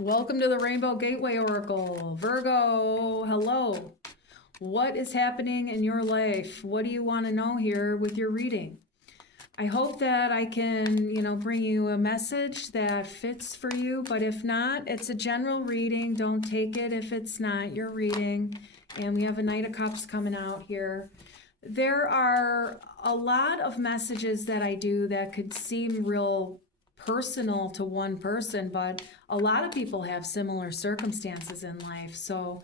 Welcome to the Rainbow Gateway Oracle. Virgo, hello. What is happening in your life? What do you want to know here with your reading? I hope that I can, bring you a message that fits for you, but if not, it's a general reading. Don't take it if it's not your reading. And we have a Knight of Cups coming out here. There are a lot of messages that I do that could seem real personal to one person, but a lot of people have similar circumstances in life. So,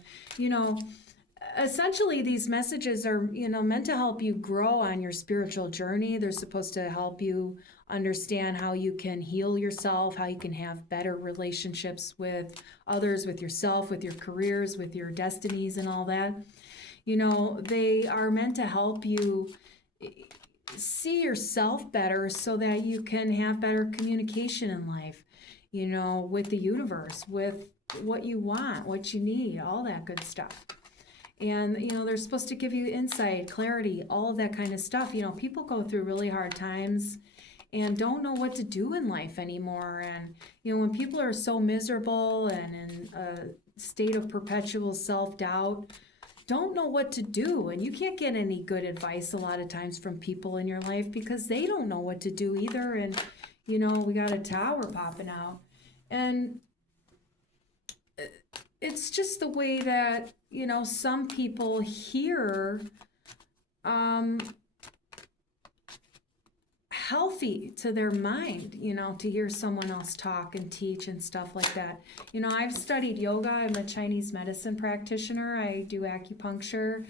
essentially these messages are, meant to help you grow on your spiritual journey. They're supposed to help you understand how you can heal yourself, how you can have better relationships with others, with yourself, with your careers, with your destinies and all that. They are meant to help you see yourself better so that you can have better communication in life, with the universe, with what you want, what you need, all that good stuff. And, they're supposed to give you insight, clarity, all of that kind of stuff. People go through really hard times and don't know what to do in life anymore. And, when people are so miserable and in a state of perpetual self-doubt, don't know what to do, and you can't get any good advice a lot of times from people in your life because they don't know what to do either. And we got a tower popping out, and it's just the way that some people hear healthy to their mind, to hear someone else talk and teach and stuff like that. I've studied yoga. I'm a Chinese medicine practitioner. I do acupuncture.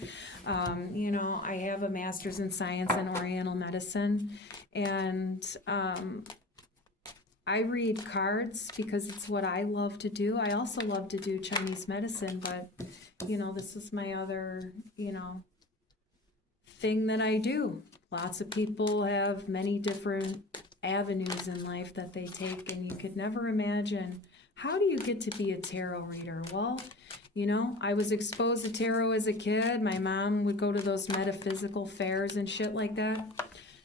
I have a master's in science and oriental medicine. And I read cards because it's what I love to do. I also love to do Chinese medicine, but, this is my other, thing that I do. Lots of people have many different avenues in life that they take, and you could never imagine, how do you get to be a tarot reader? Well, I was exposed to tarot as a kid. My mom would go to those metaphysical fairs and shit like that.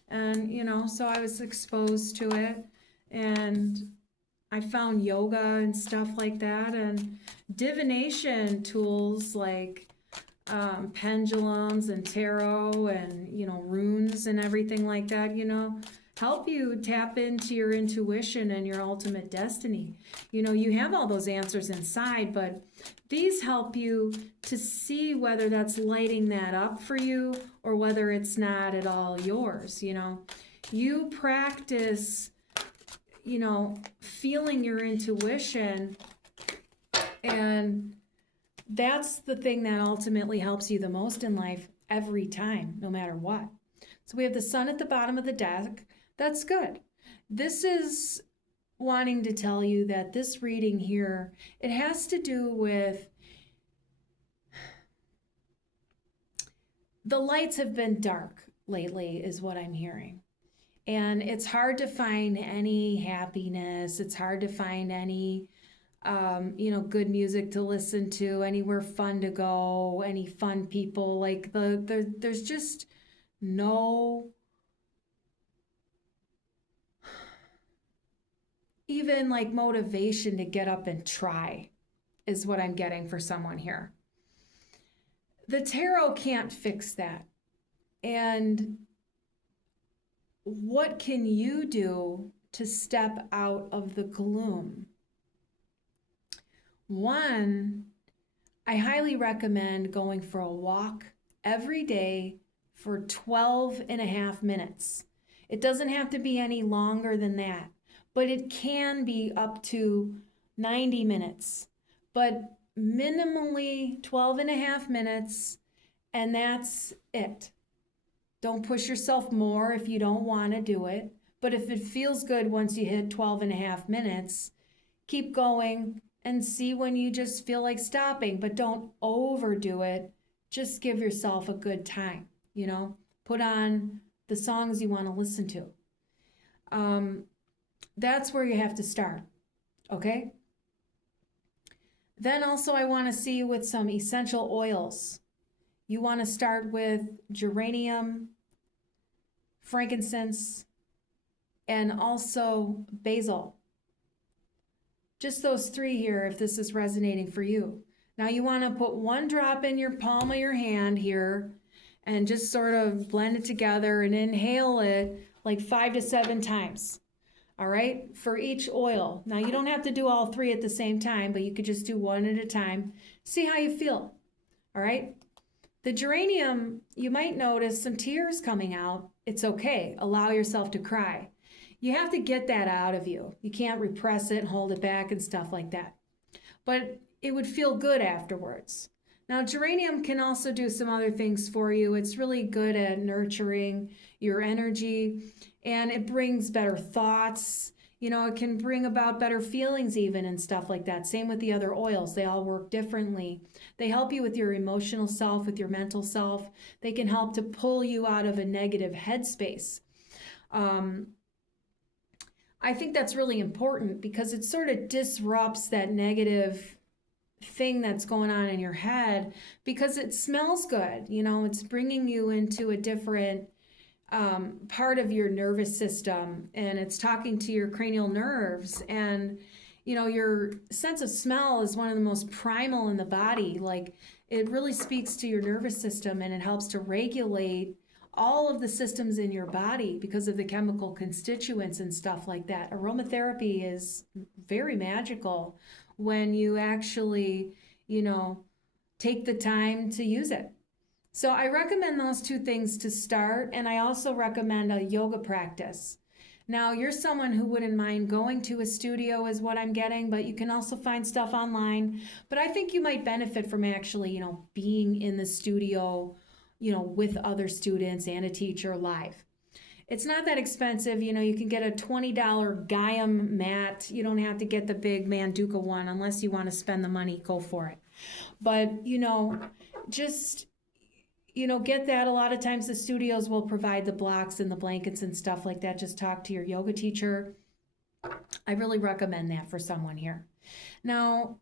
And, so I was exposed to it. And I found yoga and stuff like that, and divination tools like pendulums and tarot and runes and everything like that, help you tap into your intuition and your ultimate destiny. You have all those answers inside, but these help you to see whether that's lighting that up for you or whether it's not at all yours. You practice feeling your intuition, and that's the thing that ultimately helps you the most in life every time, no matter what. So we have the Sun at the bottom of the deck. That's good. This is wanting to tell you that this reading here, it has to do with the lights have been dark lately, is what I'm hearing. And it's hard to find any happiness. It's hard to find any good music to listen to, anywhere fun to go, any fun people. Like there's just no even like motivation to get up and try, is what I'm getting for someone here. The tarot can't fix that. And what can you do to step out of the gloom? One, I highly recommend going for a walk every day for 12 and a half minutes. It doesn't have to be any longer than that, but it can be up to 90 minutes. But minimally 12 and a half minutes, and that's it. Don't push yourself more if you don't want to do it. But if it feels good once you hit 12 and a half minutes, keep going and see when you just feel like stopping, but don't overdo it. Just give yourself a good time, put on the songs you want to listen to. That's where you have to start, okay? Then also I want to see you with some essential oils. You want to start with geranium, frankincense, and also basil. Just those three here, if this is resonating for you. Now you want to put one drop in your palm of your hand here and just sort of blend it together and inhale it like 5 to 7 times. All right, for each oil. Now you don't have to do all three at the same time, but you could just do one at a time. See how you feel. All right. The geranium, you might notice some tears coming out. It's okay. Allow yourself to cry. You have to get that out of you. You can't repress it and hold it back and stuff like that. But it would feel good afterwards. Now, geranium can also do some other things for you. It's really good at nurturing your energy, and it brings better thoughts. You know, it can bring about better feelings even and stuff like that. Same with the other oils. They all work differently. They help you with your emotional self, with your mental self. They can help to pull you out of a negative headspace. I think that's really important because it sort of disrupts that negative thing that's going on in your head because it smells good. You know, it's bringing you into a different part of your nervous system, and it's talking to your cranial nerves. And you know, your sense of smell is one of the most primal in the body. Like, it really speaks to your nervous system, and it helps to regulate all of the systems in your body because of the chemical constituents and stuff like that. Aromatherapy is very magical when you actually, you know, take the time to use it. So I recommend those two things to start, and I also recommend a yoga practice. Now, you're someone who wouldn't mind going to a studio is what I'm getting, but you can also find stuff online. But I think you might benefit from actually, you know, being in the studio, you know, with other students and a teacher live. It's not that expensive. You know, you can get a $20 Gaiam mat. You don't have to get the big Manduka one unless you want to spend the money, go for it. But, you know, just, you know, get that. A lot of times the studios will provide the blocks and the blankets and stuff like that. Just talk to your yoga teacher. I really recommend that for someone here. Now,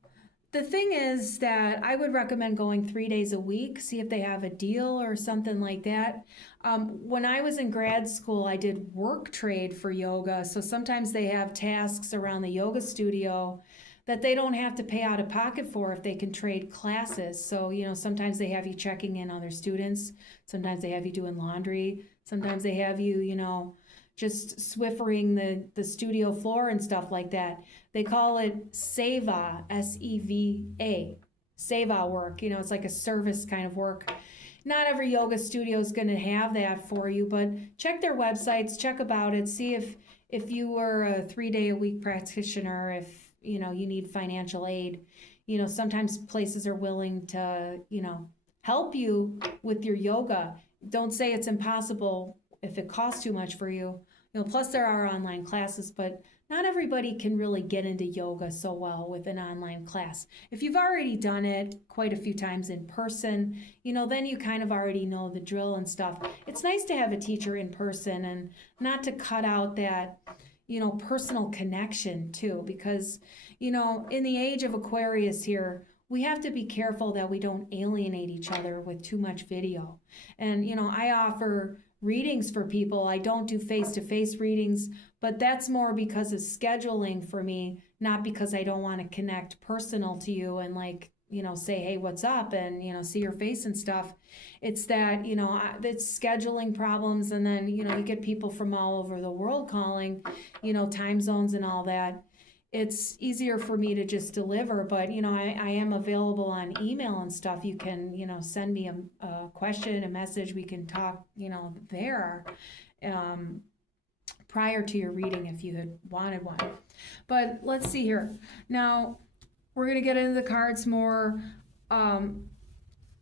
the thing is that I would recommend going 3 days a week, see if they have a deal or something like that. When I was in grad school, I did work trade for yoga. So sometimes they have tasks around the yoga studio that they don't have to pay out of pocket for if they can trade classes. So, you know, sometimes they have you checking in other students. Sometimes they have you doing laundry. Sometimes they have you, you know, just swiffering the studio floor and stuff like that. They call it seva, S-E-V-A, seva work. You know, it's like a service kind of work. Not every yoga studio is going to have that for you, but check their websites, check about it, see if you were a 3-day-a-week practitioner, if, you know, you need financial aid. You know, sometimes places are willing to, you know, help you with your yoga. Don't say it's impossible if it costs too much for you. You know, plus there are online classes, but not everybody can really get into yoga so well with an online class. If you've already done it quite a few times in person, you know, then you kind of already know the drill and stuff. It's nice to have a teacher in person and not to cut out that, you know, personal connection too, because, you know, in the age of Aquarius here, we have to be careful that we don't alienate each other with too much video. And, you know, I offer readings for people. I don't do face-to-face readings, but that's more because of scheduling for me, not because I don't want to connect personal to you and, like, you know, say, hey, what's up, and, you know, see your face and stuff. It's that, you know, it's scheduling problems, and then, you know, you get people from all over the world calling, you know, time zones and all that. It's easier for me to just deliver, but, you know, I am available on email and stuff. You can, you know, send me a question, a message. We can talk, you know, there prior to your reading if you had wanted one. But let's see here. Now, we're going to get into the cards more.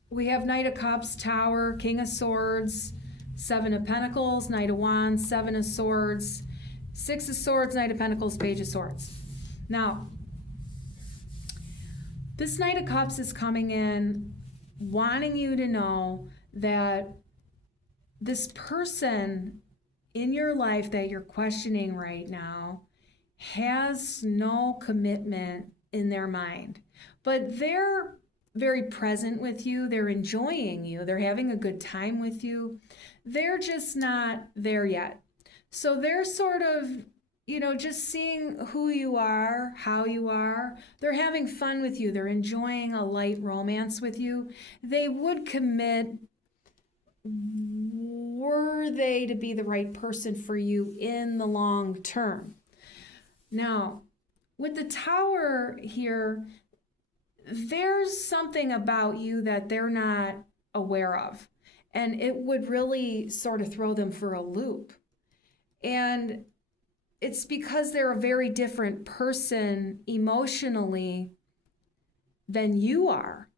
We have Knight of Cups, Tower, King of Swords, Seven of Pentacles, Knight of Wands, Seven of Swords, Six of Swords, Knight of Pentacles, Page of Swords. Now, this Knight of Cups is coming in wanting you to know that this person in your life that you're questioning right now has no commitment in their mind, but they're very present with you. They're enjoying you. They're having a good time with you. They're just not there yet. So they're sort of just seeing who you are, how you are. They're having fun with you. They're enjoying a light romance with you. They would commit were they to be the right person for you in the long term. Now, with the Tower here, there's something about you that they're not aware of, and it would really sort of throw them for a loop. And it's because they're a very different person emotionally than you are.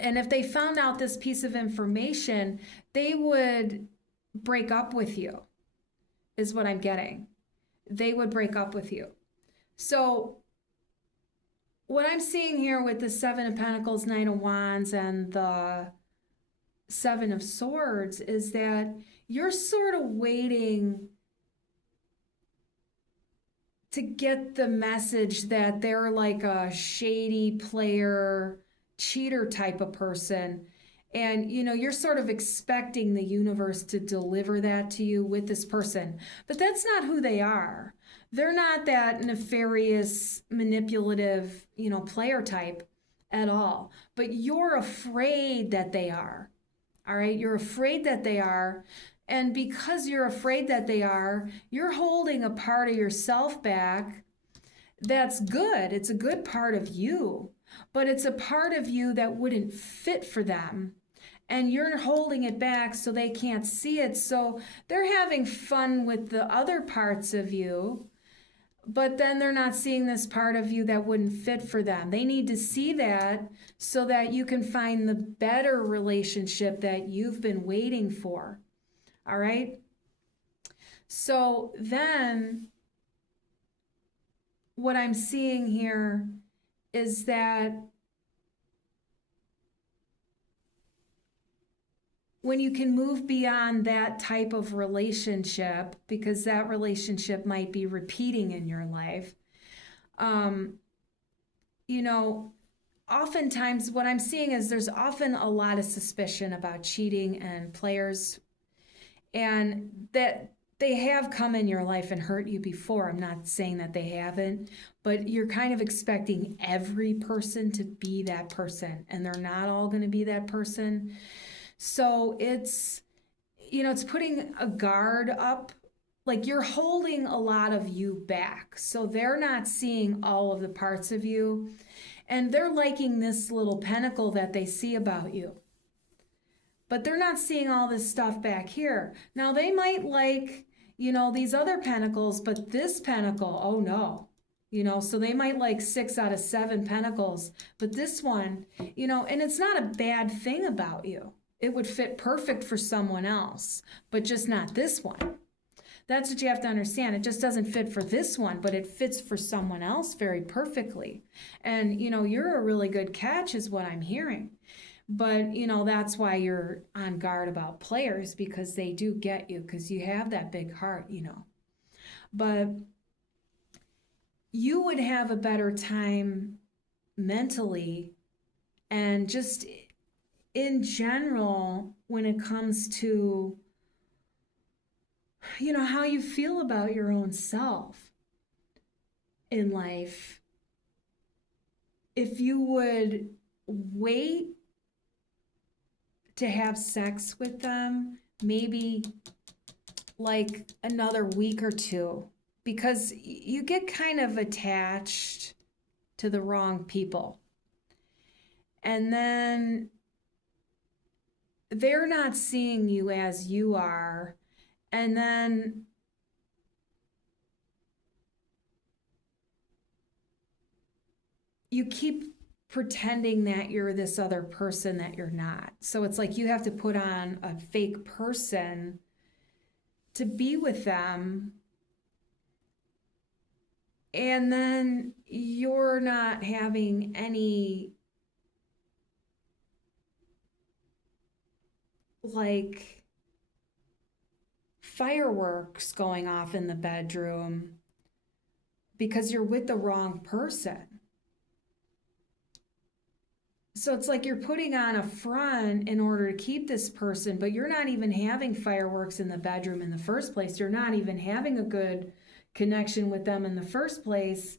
And if they found out this piece of information, they would break up with you, is what I'm getting. They would break up with you. So what I'm seeing here with the Seven of Pentacles, Nine of Wands, and the Seven of Swords is that you're sort of waiting to get the message that they're like a shady player, cheater type of person. And, you're sort of expecting the universe to deliver that to you with this person. But that's not who they are. They're not that nefarious, manipulative, player type at all. But you're afraid that they are. All right? You're afraid that they are. And because you're afraid that they are, you're holding a part of yourself back that's good. It's a good part of you, but it's a part of you that wouldn't fit for them. And you're holding it back so they can't see it. So they're having fun with the other parts of you, but then they're not seeing this part of you that wouldn't fit for them. They need to see that so that you can find the better relationship that you've been waiting for. All right? So then what I'm seeing here is that when you can move beyond that type of relationship, because that relationship might be repeating in your life, oftentimes what I'm seeing is there's often a lot of suspicion about cheating and players, and that they have come in your life and hurt you before. I'm not saying that they haven't, but you're kind of expecting every person to be that person, and they're not all going to be that person. So it's putting a guard up, like you're holding a lot of you back. So they're not seeing all of the parts of you, and they're liking this little pentacle that they see about you. But they're not seeing all this stuff back here. Now they might like, these other pentacles, but this pentacle, oh no. So they might like 6 out of 7 pentacles, but this one, and it's not a bad thing about you. It would fit perfect for someone else, but just not this one. That's what you have to understand. It just doesn't fit for this one, but it fits for someone else very perfectly. And, you're a really good catch is what I'm hearing. But, that's why you're on guard about players, because they do get you, because you have that big heart, But you would have a better time mentally and just in general when it comes to, how you feel about your own self in life. If you would wait to have sex with them, maybe like another week or two, because you get kind of attached to the wrong people. And then they're not seeing you as you are. And then you keep pretending that you're this other person that you're not. So it's like you have to put on a fake person to be with them. And then you're not having any like fireworks going off in the bedroom because you're with the wrong person. So it's like you're putting on a front in order to keep this person, but you're not even having fireworks in the bedroom in the first place. You're not even having a good connection with them in the first place.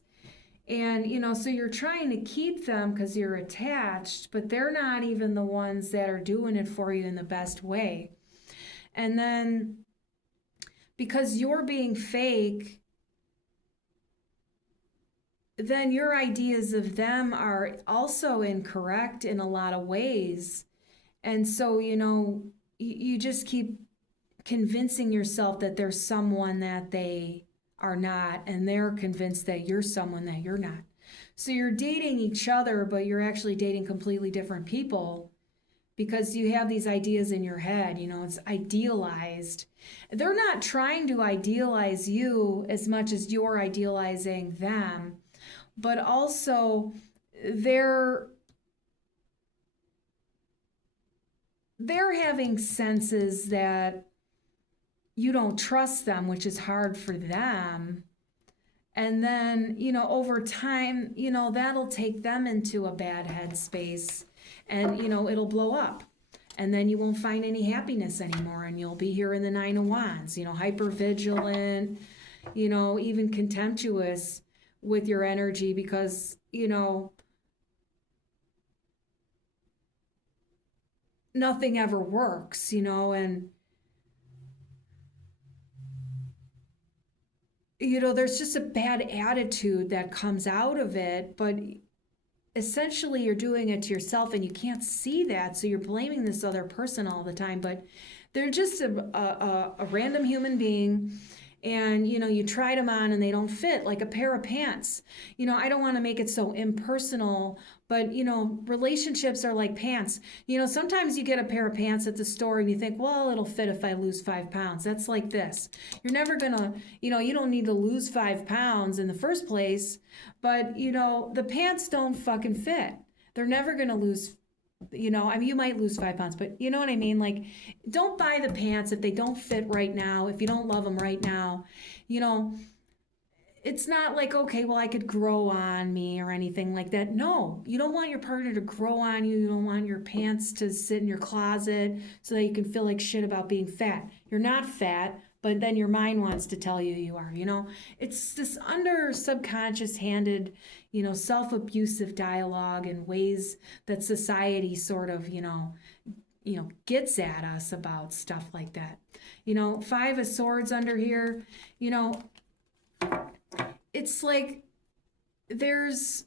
And, so you're trying to keep them because you're attached, but they're not even the ones that are doing it for you in the best way. And then because you're being fake, then your ideas of them are also incorrect in a lot of ways. And so, you just keep convincing yourself that there's someone that they are not, and they're convinced that you're someone that you're not. So you're dating each other, but you're actually dating completely different people because you have these ideas in your head. It's idealized. They're not trying to idealize you as much as you're idealizing them, but also they're having senses that you don't trust them, which is hard for them. And then, over time, that'll take them into a bad headspace and, it'll blow up. And then you won't find any happiness anymore. And you'll be here in the Nine of Wands, hyper vigilant, even contemptuous with your energy because, nothing ever works, and there's just a bad attitude that comes out of it, but essentially you're doing it to yourself and you can't see that, so you're blaming this other person all the time, but they're just a random human being, and you tried them on and they don't fit, like a pair of pants. I don't want to make it so impersonal, but relationships are like pants. Sometimes you get a pair of pants at the store and you think, well, it'll fit if I lose 5 pounds. That's like this. You're never gonna, you don't need to lose 5 pounds in the first place, but the pants don't fucking fit. They're never gonna lose. You might lose 5 pounds, but you know what I mean? Like, don't buy the pants if they don't fit right now, if you don't love them right now. It's not like, okay, well, I could grow on me or anything like that. No, you don't want your partner to grow on you. You don't want your pants to sit in your closet so that you can feel like shit about being fat. You're not fat, but then your mind wants to tell you you are, It's this under subconscious handed, self-abusive dialogue and ways that society sort of, gets at us about stuff like that. 5 of Swords under here, it's like there's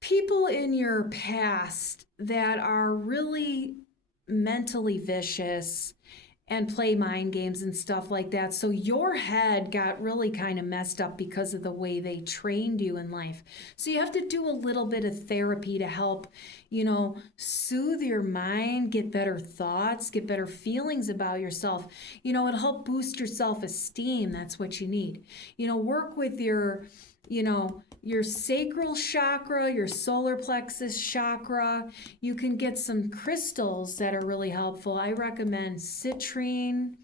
people in your past that are really mentally vicious and play mind games and stuff like that. So your head got really kind of messed up because of the way they trained you in life. So you have to do a little bit of therapy to help, soothe your mind, get better thoughts, get better feelings about yourself. It'll help boost your self-esteem. That's what you need. Work with your sacral chakra, your solar plexus chakra. You can get some crystals that are really helpful. I recommend citrine,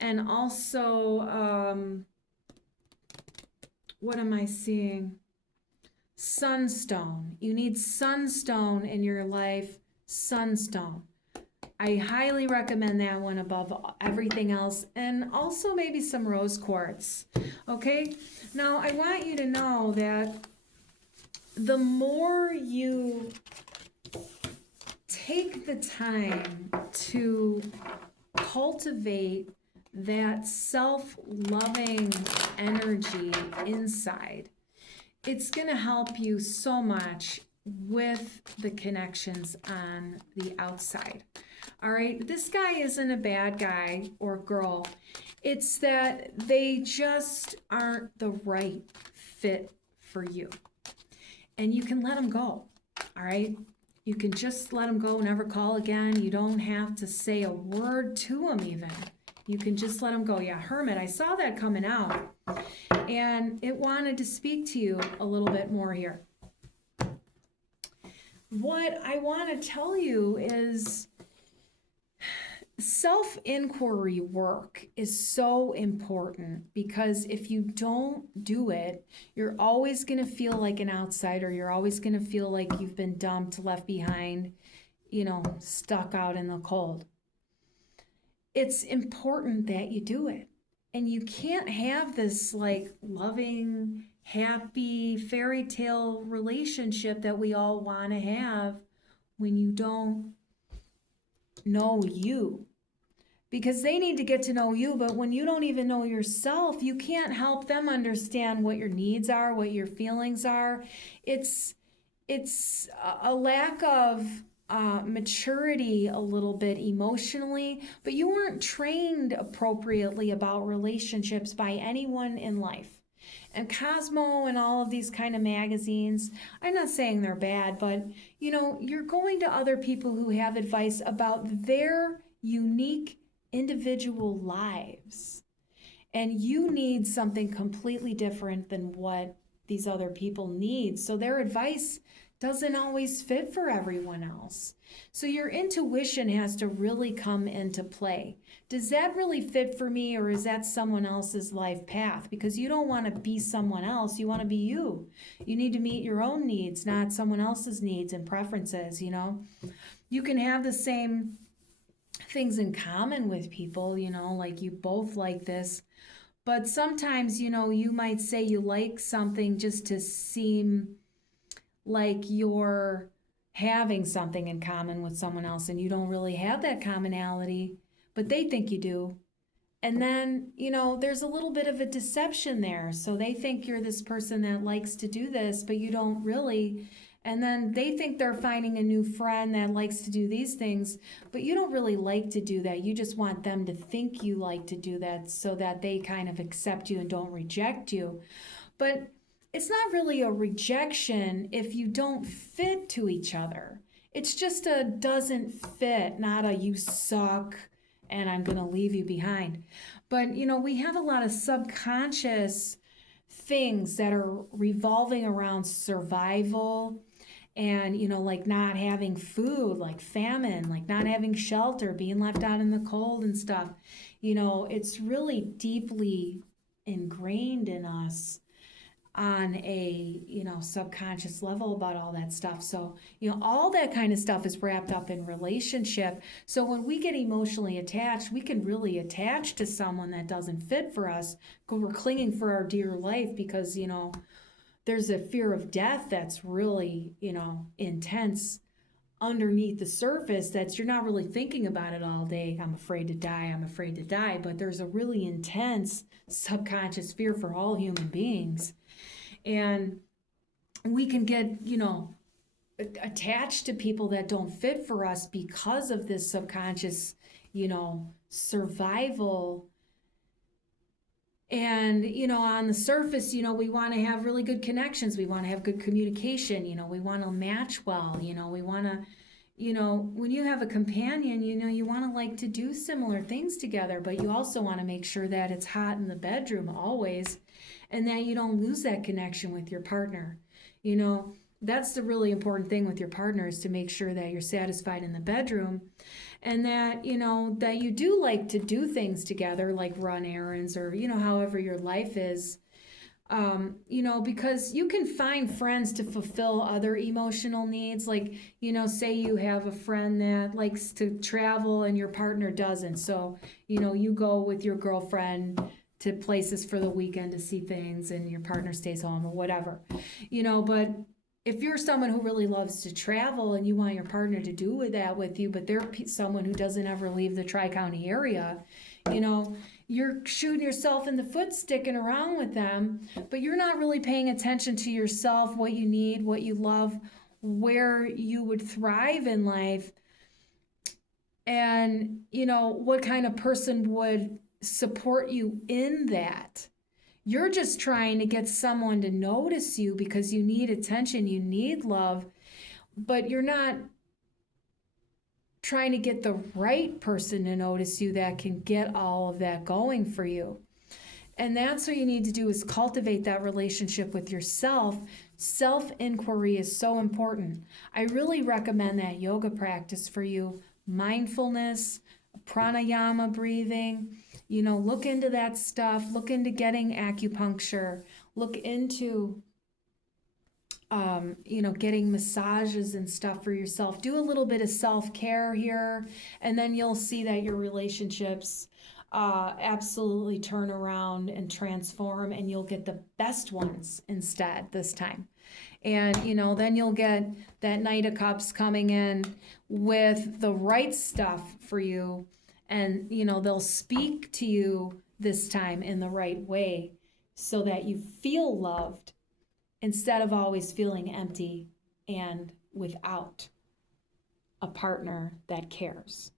and also, what am I seeing? Sunstone. You need sunstone in your life. Sunstone. I highly recommend that one above everything else, and also maybe some rose quartz. Okay? Now, I want you to know that the more you take the time to cultivate that self-loving energy inside, it's going to help you so much with the connections on the outside. All right, this guy isn't a bad guy or girl. It's that they just aren't the right fit for you. And you can let them go, all right? You can just let them go, never call again. You don't have to say a word to them even. You can just let them go. Yeah, Hermit, I saw that coming out. And it wanted to speak to you a little bit more here. What I want to tell you is self-inquiry work is so important, because if you don't do it, you're always going to feel like an outsider. You're always going to feel like you've been dumped, left behind, stuck out in the cold. it's important that you do it. And you can't have this like loving, happy fairy tale relationship that we all want to have when you don't know you. Because they need to get to know you, but when you don't even know yourself, you can't help them understand what your needs are, what your feelings are. It's a lack of maturity a little bit emotionally, but you weren't trained appropriately about relationships by anyone in life. And Cosmo and all of these kind of magazines, I'm not saying they're bad, but you're going to other people who have advice about their unique individual lives. And you need something completely different than what these other people need. So their advice doesn't always fit for everyone else. So your intuition has to really come into play. Does that really fit for me, or is that someone else's life path? Because you don't want to be someone else, you want to be you. You need to meet your own needs, not someone else's needs and preferences, You can have the same things in common with people, like you both like this. But sometimes, you might say you like something just to seem like you're having something in common with someone else, and you don't really have that commonality, but they think you do. And then, there's a little bit of a deception there. So they think you're this person that likes to do this, but you don't really. And then they think they're finding a new friend that likes to do these things, but you don't really like to do that. You just want them to think you like to do that so that they kind of accept you and don't reject you. But it's not really a rejection if you don't fit to each other. It's just a doesn't fit, not a you suck and I'm going to leave you behind. But, we have a lot of subconscious things that are revolving around survival and, like not having food, like famine, like not having shelter, being left out in the cold and stuff. It's really deeply ingrained in us on a subconscious level about all that stuff. So all that kind of stuff is wrapped up in relationship. So when we get emotionally attached, we can really attach to someone that doesn't fit for us because we're clinging for our dear life because there's a fear of death that's really intense underneath the surface that you're not really thinking about it all day. I'm afraid to die, but there's a really intense subconscious fear for all human beings. And we can get, attached to people that don't fit for us because of this subconscious, survival. And, on the surface, we want to have really good connections. We want to have good communication. We want to match well. We want to, when you have a companion, you want to like to do similar things together, but you also want to make sure that it's hot in the bedroom always and that you don't lose that connection with your partner. That's the really important thing with your partner is to make sure that you're satisfied in the bedroom and that, that you do like to do things together, like run errands or, however your life is, because you can find friends to fulfill other emotional needs. Like, say you have a friend that likes to travel and your partner doesn't. So, you go with your girlfriend to places for the weekend to see things and your partner stays home or whatever, but if you're someone who really loves to travel and you want your partner to do that with you, but they're someone who doesn't ever leave the Tri-County area, you're shooting yourself in the foot sticking around with them, but you're not really paying attention to yourself, what you need, what you love, where you would thrive in life, and, what kind of person would support you in that. You're just trying to get someone to notice you because you need attention, you need love, but you're not trying to get the right person to notice you that can get all of that going for you. And that's what you need to do is cultivate that relationship with yourself. Self-inquiry is so important. I really recommend that yoga practice for you. Mindfulness, pranayama breathing, look into that stuff. Look into getting acupuncture. Look into getting massages and stuff for yourself. Do a little bit of self-care here, and then you'll see that your relationships absolutely turn around and transform, and you'll get the best ones instead this time. And, then you'll get that Knight of Cups coming in with the right stuff for you. And, they'll speak to you this time in the right way so that you feel loved instead of always feeling empty and without a partner that cares.